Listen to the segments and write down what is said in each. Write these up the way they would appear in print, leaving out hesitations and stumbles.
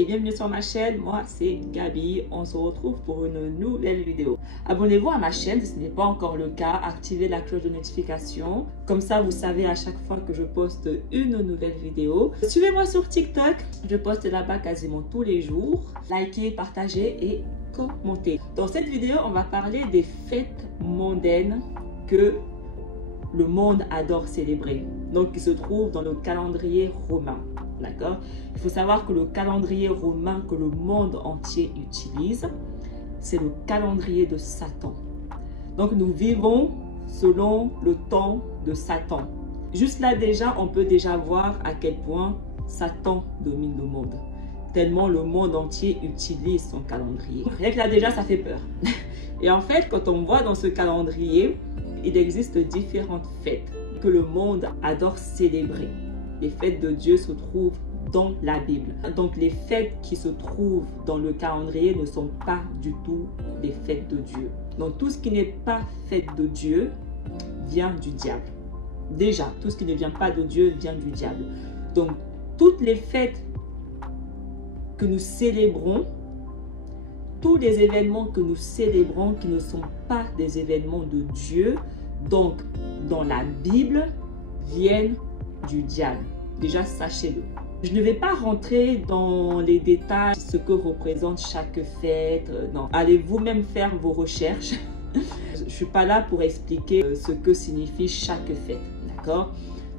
et bienvenue sur ma chaîne. Moi c'est Gaby, on se retrouve pour une nouvelle vidéo. Abonnez-vous à ma chaîne si ce n'est pas encore le cas, activez la cloche de notification, comme ça vous savez à chaque fois que je poste une nouvelle vidéo. Suivez-moi sur TikTok, je poste là-bas quasiment tous les jours. Likez, partagez et commentez. Dans cette vidéo on va parler des fêtes mondaines que le monde adore célébrer, donc qui se trouve dans le calendrier romain. D'accord? Il faut savoir que le calendrier romain que le monde entier utilise, c'est le calendrier de Satan. Donc nous vivons selon le temps de Satan. Juste là déjà, on peut déjà voir à quel point Satan domine le monde. Tellement le monde entier utilise son calendrier. Rien que là déjà, ça fait peur. Et en fait, quand on voit dans ce calendrier, il existe différentes fêtes que le monde adore célébrer. Les fêtes de Dieu se trouvent dans la Bible. Donc les fêtes qui se trouvent dans le calendrier ne sont pas du tout des fêtes de Dieu. Donc tout ce qui n'est pas fête de Dieu vient du diable. Déjà, tout ce qui ne vient pas de Dieu vient du diable. Donc toutes les fêtes que nous célébrons, tous les événements que nous célébrons qui ne sont pas des événements de Dieu, donc dans la Bible, viennent du diable. Déjà, sachez-le. Je ne vais pas rentrer dans les détails, ce que représente chaque fête. Non, allez vous-même faire vos recherches. Je ne suis pas là pour expliquer ce que signifie chaque fête, d'accord?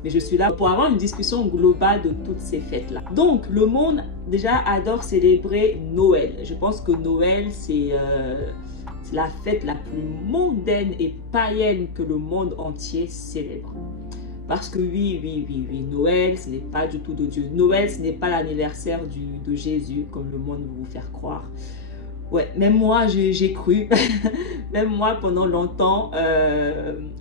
Mais je suis là pour avoir une discussion globale de toutes ces fêtes-là. Donc, le monde déjà adore célébrer Noël. Je pense que Noël, c'est la fête la plus mondaine et païenne que le monde entier célèbre. Parce que oui, Noël, ce n'est pas du tout de Dieu. Noël, ce n'est pas l'anniversaire de Jésus, comme le monde veut vous faire croire. Ouais, même moi, j'ai cru. Même moi, pendant longtemps,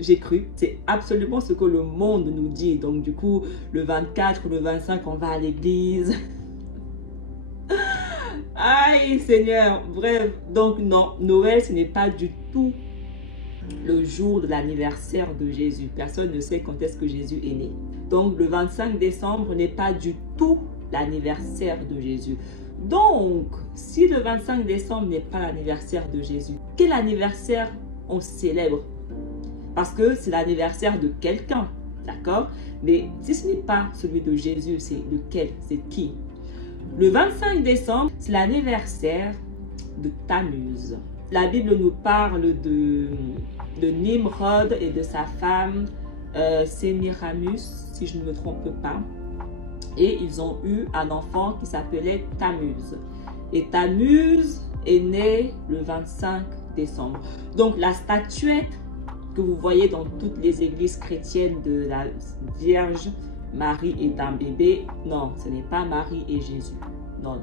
j'ai cru. C'est absolument ce que le monde nous dit. Donc, du coup, le 24, le 25, on va à l'église. Aïe, Seigneur. Bref, donc non, Noël, ce n'est pas du tout le jour de l'anniversaire de Jésus. Personne ne sait quand est-ce que Jésus est né. Donc, le 25 décembre n'est pas du tout l'anniversaire de Jésus. Donc, si le 25 décembre n'est pas l'anniversaire de Jésus, quel anniversaire on célèbre? Parce que c'est l'anniversaire de quelqu'un, d'accord? Mais si ce n'est pas celui de Jésus, c'est lequel? C'est qui? Le 25 décembre, c'est l'anniversaire de Tammuz. La Bible nous parle de Nimrod et de sa femme Sémiramis, si je ne me trompe pas. Et ils ont eu un enfant qui s'appelait Tammuz. Et Tammuz est né le 25 décembre. Donc la statuette que vous voyez dans toutes les églises chrétiennes de la Vierge Marie et d'un bébé, non, ce n'est pas Marie et Jésus. Non.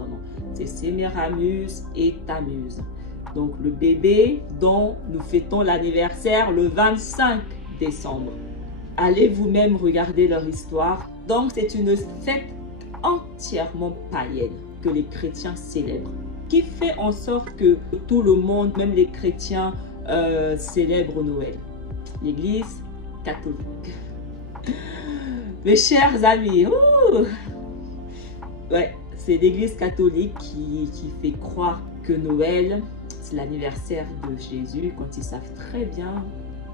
C'est Sémiramis et Tammuz. Donc le bébé dont nous fêtons l'anniversaire le 25 décembre. Allez vous-même regarder leur histoire. Donc c'est une fête entièrement païenne que les chrétiens célèbrent. Qui fait en sorte que tout le monde, même les chrétiens, célèbrent Noël? L'Église catholique. Mes chers amis, ouais, c'est l'Église catholique qui fait croire que Noël, c'est l'anniversaire de Jésus, quand ils savent très bien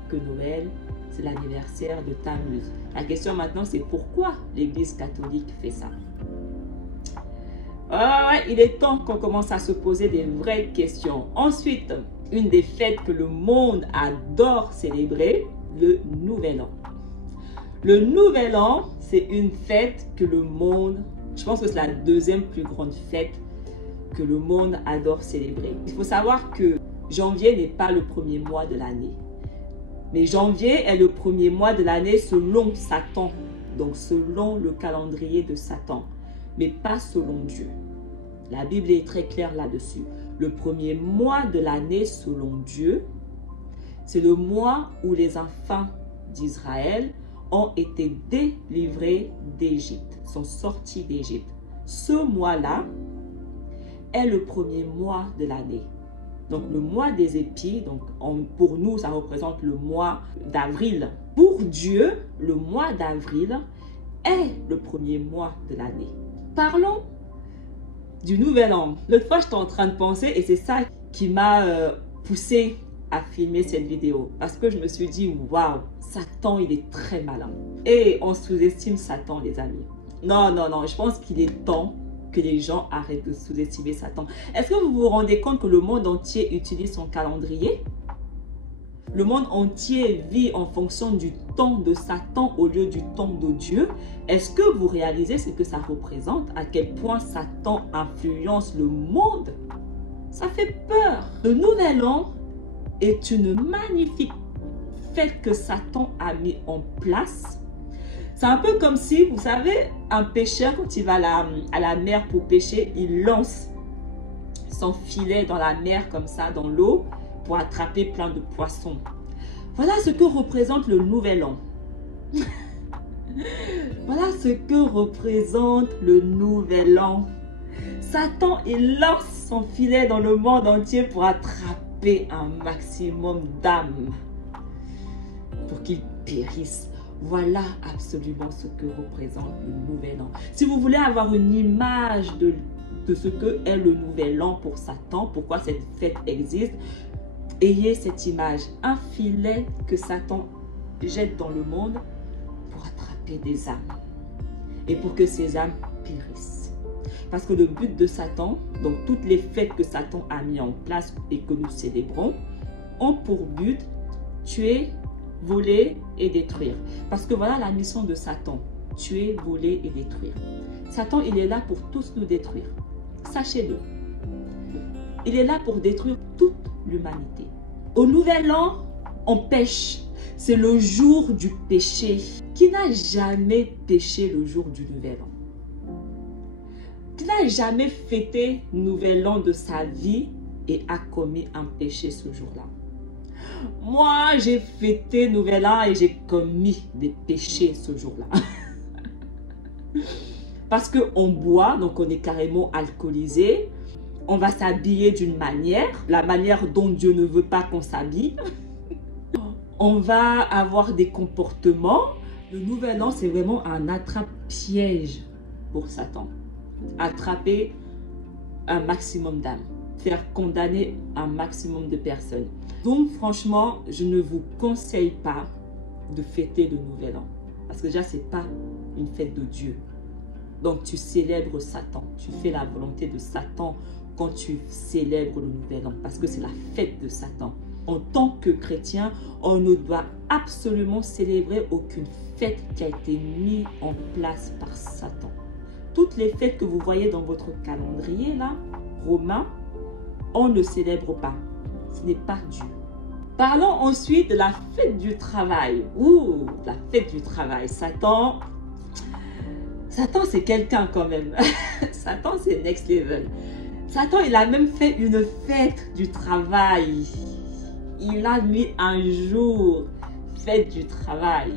que Noël, c'est l'anniversaire de Tammuz. La question maintenant, c'est pourquoi l'Église catholique fait ça? Il est temps qu'on commence à se poser des vraies questions. Ensuite, une des fêtes que le monde adore célébrer, le Nouvel An. Le Nouvel An, c'est une fête que le monde, je pense que c'est la deuxième plus grande fête que le monde adore célébrer. Il faut savoir que janvier n'est pas le premier mois de l'année. Mais janvier est le premier mois de l'année selon Satan. Donc selon le calendrier de Satan. Mais pas selon Dieu. La Bible est très claire là-dessus. Le premier mois de l'année selon Dieu, c'est le mois où les enfants d'Israël ont été délivrés d'Égypte, sont sortis d'Égypte. Ce mois-là est le premier mois de l'année. Donc le mois des épis, donc pour nous, ça représente le mois d'avril. Pour Dieu, le mois d'avril est le premier mois de l'année. Parlons du nouvel an. L'autre fois, j'étais en train de penser et c'est ça qui m'a poussé à filmer cette vidéo. Parce que je me suis dit, waouh, Satan, il est très malin. Et on sous-estime Satan, les amis. Non, non, non, je pense qu'il est temps que les gens arrêtent de sous-estimer Satan. Est-ce que vous vous rendez compte que le monde entier utilise son calendrier? Le monde entier vit en fonction du temps de Satan au lieu du temps de Dieu. Est-ce que vous réalisez ce que ça représente? À quel point Satan influence le monde? Ça fait peur. Le nouvel an est une magnifique fête que Satan a mis en place. C'est un peu comme si, vous savez, un pêcheur, quand il va à la mer pour pêcher, il lance son filet dans la mer comme ça, dans l'eau, pour attraper plein de poissons. Voilà ce que représente le nouvel an. Voilà ce que représente le nouvel an. Satan, il lance son filet dans le monde entier pour attraper un maximum d'âmes, pour qu'ils périssent. Voilà absolument ce que représente le nouvel an. Si vous voulez avoir une image de ce que est le nouvel an pour Satan, pourquoi cette fête existe, ayez cette image. Un filet que Satan jette dans le monde pour attraper des âmes. Et pour que ces âmes périssent. Parce que le but de Satan, donc toutes les fêtes que Satan a mis en place et que nous célébrons, ont pour but tuer, voler et détruire. Parce que voilà la mission de Satan. Tuer, voler et détruire. Satan, il est là pour tous nous détruire. Sachez-le. Il est là pour détruire toute l'humanité. Au nouvel an, on pêche. C'est le jour du péché. Qui n'a jamais péché le jour du nouvel an? Qui n'a jamais fêté le nouvel an de sa vie et a commis un péché ce jour-là? Moi, j'ai fêté Nouvel An et j'ai commis des péchés ce jour-là. Parce qu'on boit, donc on est carrément alcoolisé. On va s'habiller d'une manière, la manière dont Dieu ne veut pas qu'on s'habille. On va avoir des comportements. Le Nouvel An, c'est vraiment un attrape-piège pour Satan. Attraper un maximum d'âmes. Faire condamner un maximum de personnes. Donc franchement, je ne vous conseille pas de fêter le Nouvel An. Parce que déjà, ce n'est pas une fête de Dieu. Donc tu célèbres Satan. Tu fais la volonté de Satan quand tu célèbres le Nouvel An. Parce que c'est la fête de Satan. En tant que chrétien, on ne doit absolument célébrer aucune fête qui a été mise en place par Satan. Toutes les fêtes que vous voyez dans votre calendrier, là, romain, on ne célèbre pas. Ce n'est pas Dieu. Parlons ensuite de la fête du travail. Ouh, la fête du travail. Satan, c'est quelqu'un quand même. Satan, c'est next level. Satan, il a même fait une fête du travail. Il a mis un jour, fête du travail.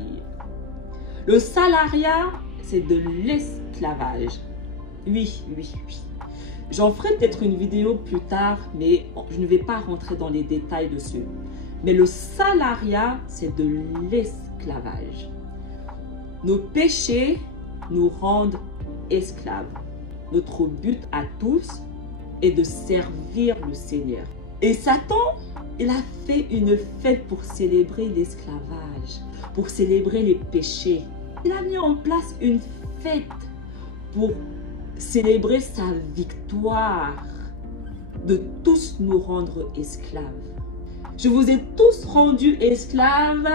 Le salariat, c'est de l'esclavage. Oui, oui, oui. J'en ferai peut-être une vidéo plus tard, mais je ne vais pas rentrer dans les détails dessus. Mais le salariat, c'est de l'esclavage. Nos péchés nous rendent esclaves. Notre but à tous est de servir le Seigneur. Et Satan, il a fait une fête pour célébrer l'esclavage, pour célébrer les péchés. Il a mis en place une fête pour célébrer sa victoire de tous nous rendre esclaves. Je vous ai tous rendus esclaves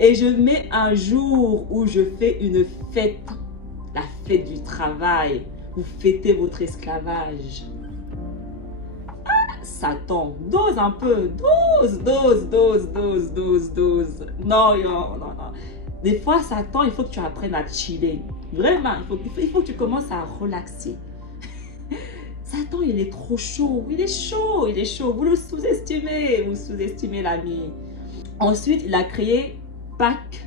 et je mets un jour où je fais une fête, la fête du travail. Vous fêtez votre esclavage. Ah, Satan, dose un peu, dose. Non, non, non. Des fois, Satan, il faut que tu apprennes à chiller. Vraiment, il faut que tu commences à relaxer. Satan, il est trop chaud. Il est chaud. Vous le sous-estimez. Vous sous-estimez l'ami. Ensuite, il a créé Pâques.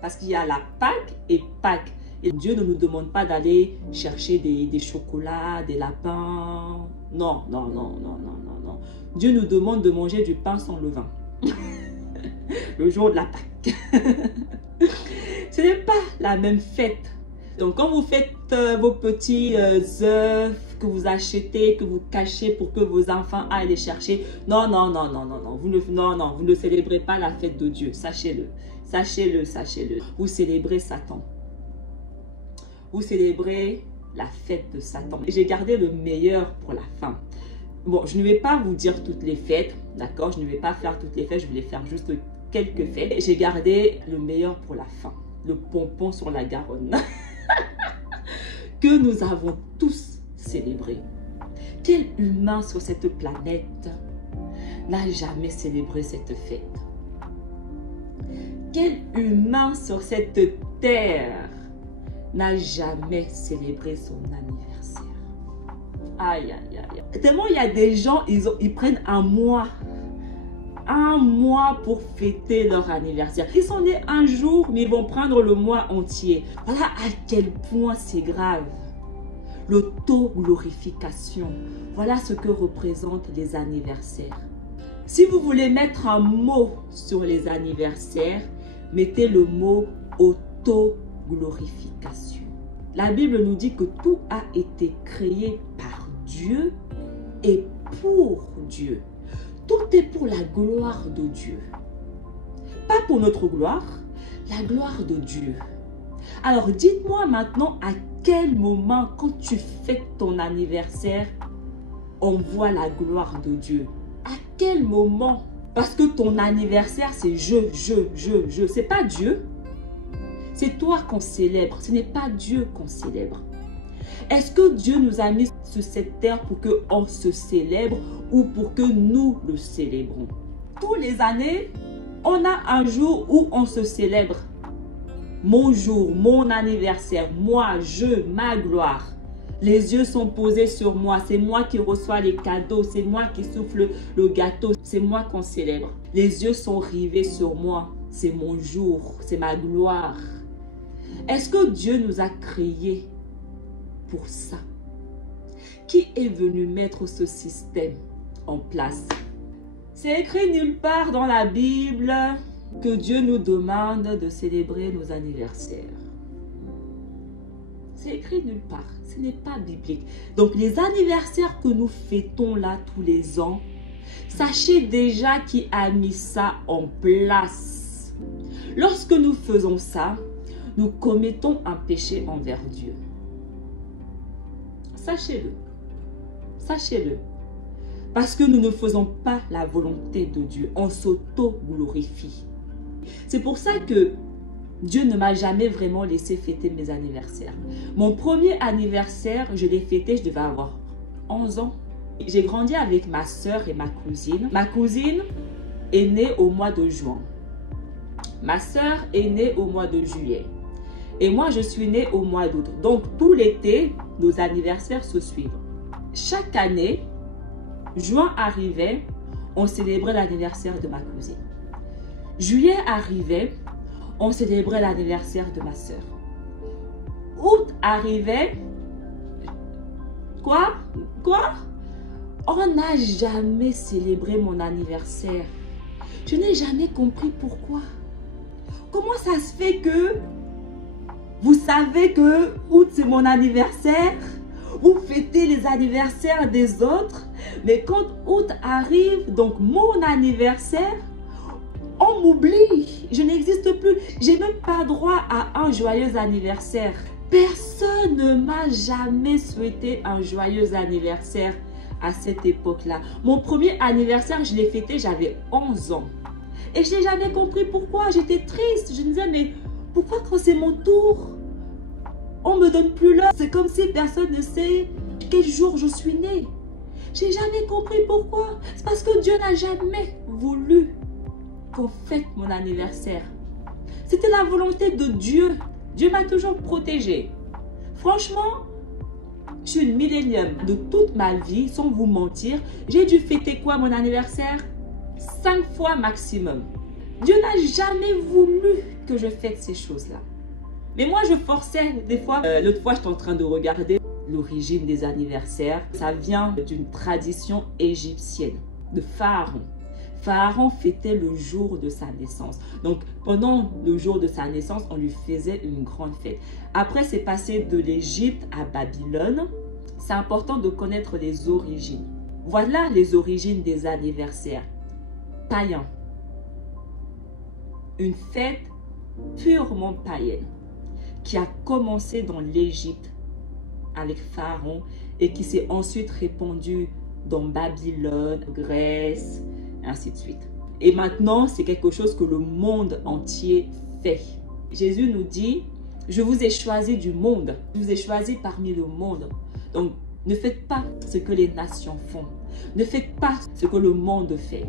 Parce qu'il y a la Pâques et Pâques. Et Dieu ne nous demande pas d'aller chercher des chocolats, des lapins. Non. Dieu nous demande de manger du pain sans levain. Le jour de la Pâques. Ce n'est pas la même fête. Donc quand vous faites vos petits œufs que vous achetez, que vous cachez pour que vos enfants aillent les chercher, non, non, non, non, non, non, vous ne célébrez pas la fête de Dieu, sachez-le, sachez-le, sachez-le. Vous célébrez Satan. Vous célébrez la fête de Satan. J'ai gardé le meilleur pour la fin. Bon, je ne vais pas vous dire toutes les fêtes, d'accord? Je ne vais pas faire toutes les fêtes, je vais faire juste quelques fêtes. J'ai gardé le meilleur pour la fin, le pompon sur la Garonne. Que nous avons tous célébré. Quel humain sur cette planète n'a jamais célébré cette fête? Quel humain sur cette terre n'a jamais célébré son anniversaire? Aïe, aïe, aïe. Tellement il y a des gens, ils prennent un mois pour fêter leur anniversaire. Ils sont nés un jour, mais ils vont prendre le mois entier. Voilà à quel point c'est grave. L'auto-glorification. Voilà ce que représentent les anniversaires. Si vous voulez mettre un mot sur les anniversaires, mettez le mot auto-glorification. La Bible nous dit que tout a été créé par Dieu et pour Dieu. Tout est pour la gloire de Dieu. Pas pour notre gloire, la gloire de Dieu. Alors dites-moi maintenant à quel moment, quand tu fêtes ton anniversaire, on voit la gloire de Dieu. À quel moment? Parce que ton anniversaire, c'est je. C'est pas Dieu. C'est toi qu'on célèbre. Ce n'est pas Dieu qu'on célèbre. Est-ce que Dieu nous a mis sur cette terre pour qu'on se célèbre ou pour que nous le célébrons? Tous les années, on a un jour où on se célèbre. Mon jour, mon anniversaire, moi, ma gloire. Les yeux sont posés sur moi. C'est moi qui reçois les cadeaux. C'est moi qui souffle le gâteau. C'est moi qu'on célèbre. Les yeux sont rivés sur moi. C'est mon jour. C'est ma gloire. Est-ce que Dieu nous a créés pour ça? Qui est venu mettre ce système en place? C'est écrit nulle part dans la Bible que Dieu nous demande de célébrer nos anniversaires. C'est écrit nulle part. Ce n'est pas biblique. Donc les anniversaires que nous fêtons là tous les ans, sachez déjà qui a mis ça en place. Lorsque nous faisons ça, nous commettons un péché envers Dieu. Sachez-le. Sachez-le. Parce que nous ne faisons pas la volonté de Dieu. On s'auto-glorifie. C'est pour ça que Dieu ne m'a jamais vraiment laissé fêter mes anniversaires. Mon premier anniversaire, je l'ai fêté, je devais avoir 11 ans. J'ai grandi avec ma soeur et ma cousine. Ma cousine est née au mois de juin. Ma soeur est née au mois de juillet. Et moi, je suis née au mois d'août. Donc, tout l'été, nos anniversaires se suivent. Chaque année, juin arrivait, on célébrait l'anniversaire de ma cousine. Juillet arrivait, on célébrait l'anniversaire de ma soeur. Août arrivait, quoi? On n'a jamais célébré mon anniversaire. Je n'ai jamais compris pourquoi. Comment ça se fait que vous savez que août c'est mon anniversaire? Vous fêtez les anniversaires des autres, mais quand août arrive, donc mon anniversaire, on m'oublie. Je n'existe plus. J'ai même pas droit à un joyeux anniversaire. Personne ne m'a jamais souhaité un joyeux anniversaire à cette époque-là. Mon premier anniversaire, je l'ai fêté, j'avais 11 ans. Et je n'ai jamais compris pourquoi. J'étais triste. Je me disais, mais pourquoi quand c'est mon tour, on me donne plus l'heure? C'est comme si personne ne sait quel jour je suis née. J'ai jamais compris pourquoi. C'est parce que Dieu n'a jamais voulu qu'on fête mon anniversaire. C'était la volonté de Dieu. Dieu m'a toujours protégée. Franchement, je suis une millénium. De toute ma vie, sans vous mentir, j'ai dû fêter quoi mon anniversaire? 5 fois maximum. Dieu n'a jamais voulu que je fête ces choses-là. Mais moi, je forçais. Des fois, l'autre fois, j'étais en train de regarder l'origine des anniversaires. Ça vient d'une tradition égyptienne, de Pharaon. Pharaon fêtait le jour de sa naissance. Donc, pendant le jour de sa naissance, on lui faisait une grande fête. Après, c'est passé de l'Égypte à Babylone. C'est important de connaître les origines. Voilà les origines des anniversaires païens. Une fête purement païenne qui a commencé dans l'Égypte avec Pharaon et qui s'est ensuite répandue dans Babylone, Grèce, et ainsi de suite. Et maintenant, c'est quelque chose que le monde entier fait. Jésus nous dit, je vous ai choisi du monde, je vous ai choisi parmi le monde. Donc, ne faites pas ce que les nations font. Ne faites pas ce que le monde fait.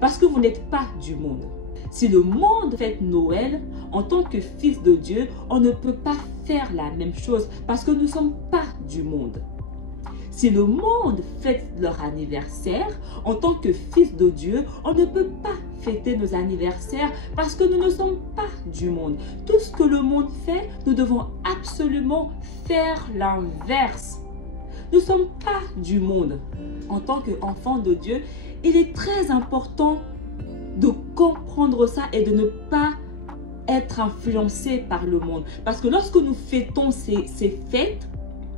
Parce que vous n'êtes pas du monde. Si le monde fête Noël, en tant que fils de Dieu, on ne peut pas faire la même chose parce que nous ne sommes pas du monde. Si le monde fête leur anniversaire, en tant que fils de Dieu, on ne peut pas fêter nos anniversaires parce que nous ne sommes pas du monde. Tout ce que le monde fait, nous devons absolument faire l'inverse. Nous ne sommes pas du monde. En tant qu'enfants de Dieu, il est très important de comprendre ça et de ne pas être influencé par le monde. Parce que lorsque nous fêtons ces fêtes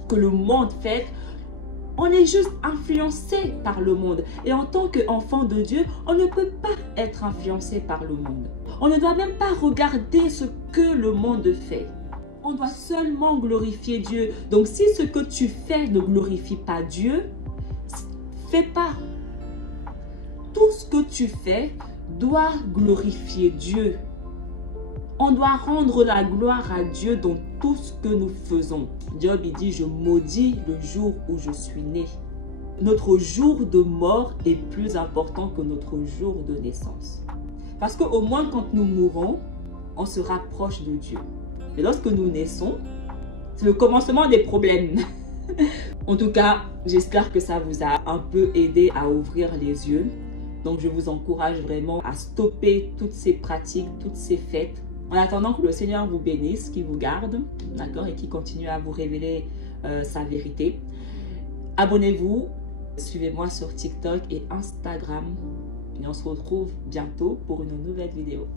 que le monde fête, on est juste influencé par le monde. Et en tant qu'enfant de Dieu, on ne peut pas être influencé par le monde. On ne doit même pas regarder ce que le monde fait. On doit seulement glorifier Dieu. Donc si ce que tu fais ne glorifie pas Dieu, fais pas. Tout ce que tu fais doit glorifier Dieu. On doit rendre la gloire à Dieu dans tout ce que nous faisons. Job, il dit, je maudis le jour où je suis né. Notre jour de mort est plus important que notre jour de naissance. Parce qu'au moins quand nous mourons, on se rapproche de Dieu. Mais lorsque nous naissons, c'est le commencement des problèmes. En tout cas, j'espère que ça vous a un peu aidé à ouvrir les yeux. Donc, je vous encourage vraiment à stopper toutes ces pratiques, toutes ces fêtes. En attendant que le Seigneur vous bénisse, qu'il vous garde, d'accord, et qu'il continue à vous révéler sa vérité. Abonnez-vous, suivez-moi sur TikTok et Instagram. Et on se retrouve bientôt pour une nouvelle vidéo.